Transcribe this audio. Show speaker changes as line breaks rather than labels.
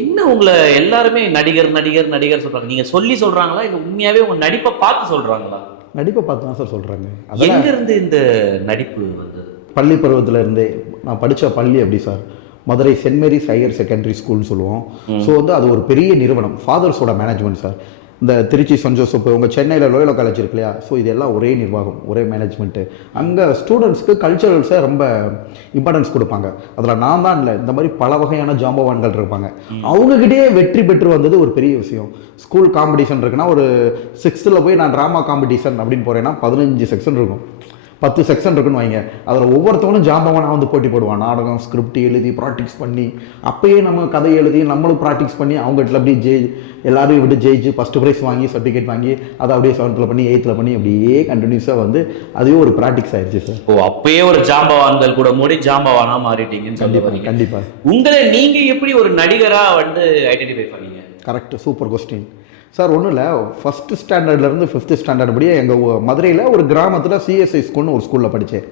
என்ன உங்களை எல்லாருமே நடிகர் நடிகர் நடிகர் சொல்றாங்க? நீங்க சொல்லி சொல்றாங்களா? இல்ல உண்மையாவே உங்க நடிப்பை பார்த்து சொல்றாங்களா?
நடிப்பை பார்த்து தான் சார் சொல்கிறாங்க
எங்க
அதெல்லாம்
இருந்து இந்த நடிப்பு வந்தது?
பள்ளி பருவத்துல இருந்தே நான் படித்த பள்ளி அப்படி sir. Madurai saint Mary's higher secondary ஸ்கூல்னு சொல்லுவோம். ஸோ வந்து அது ஒரு பெரிய நிறுவனம். ஃபாதர்ஸோட மேனேஜ்மெண்ட் சார். இந்த திருச்சி சென்ட் ஜோசப் உங்கள் சென்னையில் லோயலோ காலேஜ் இருக்கு இல்லையா? ஸோ இதெல்லாம் ஒரே நிர்வாகம் ஒரே மேனேஜ்மெண்ட்டு அங்கே ஸ்டூடெண்ட்ஸ்க்கு கல்ச்சரல்ஸை ரொம்ப இம்பார்ட்டன்ஸ் கொடுப்பாங்க. அதில் நான் தான் இல்லை இந்த மாதிரி பல வகையான ஜாம்பவான்கள் இருப்பாங்க. அவங்ககிட்டயே வெற்றி பெற்று வந்தது ஒரு பெரிய விஷயம். ஸ்கூல் காம்படிஷன் இருக்குன்னா ஒரு சிக்ஸ்த்தில் போய் நான் ட்ராமா காம்படிஷன் அப்படின்னு போகிறேன்னா பதினஞ்சு செக்ஷன் இருக்கும். பத்து செக்ஷன் இருக்குன்னு வைங்க. அதில் ஒவ்வொருத்தவனும் ஜாம்பவனாக வந்து போட்டி போடுவான். நாடகம் ஸ்கிரிப்ட் எழுதி ப்ராக்டிஸ் பண்ணி அப்பயே நம்ம கதை எழுதி நம்மளும் ப்ராக்டிஸ் பண்ணி அவங்ககிட்ட அப்படியே ஜெயி எல்லாரையும் விட்டு ஜெயிச்சு ஃபஸ்ட்டு ப்ரைஸ் வாங்கி சர்டிஃபிகேட் வாங்கி அதை அப்படியே செவன்த்தில் பண்ணி எயித்தில் பண்ணி அப்படியே கண்டினியூஸாக வந்து அதுவே ஒரு ப்ராக்டிஸ் ஆயிடுச்சு சார்
ஓ அப்பயே ஒரு ஜாம்பவான்கள் கூட மூடி ஜாம்பவானா மாறிட்டீங்கன்னு சொல்லி
கண்டிப்பாக
உங்களை நீங்க எப்படி ஒரு நடிகரா வந்து ஐடென்டிஃபை பண்ணீங்க?
கரெக்ட் சூப்பர் கொஸ்டின் சார் ஒன்றும் இல்லை. ஃபஸ்ட்டு ஸ்டாண்டர்ட்லேருந்து ஃபிஃப்த்து ஸ்டாண்டர்ட் படியே எங்கள் மதுரையில் ஒரு கிராமத்தில் சிஎஸ்ஐ ஸ்கூல்னு ஒரு ஸ்கூலில் படித்தேன்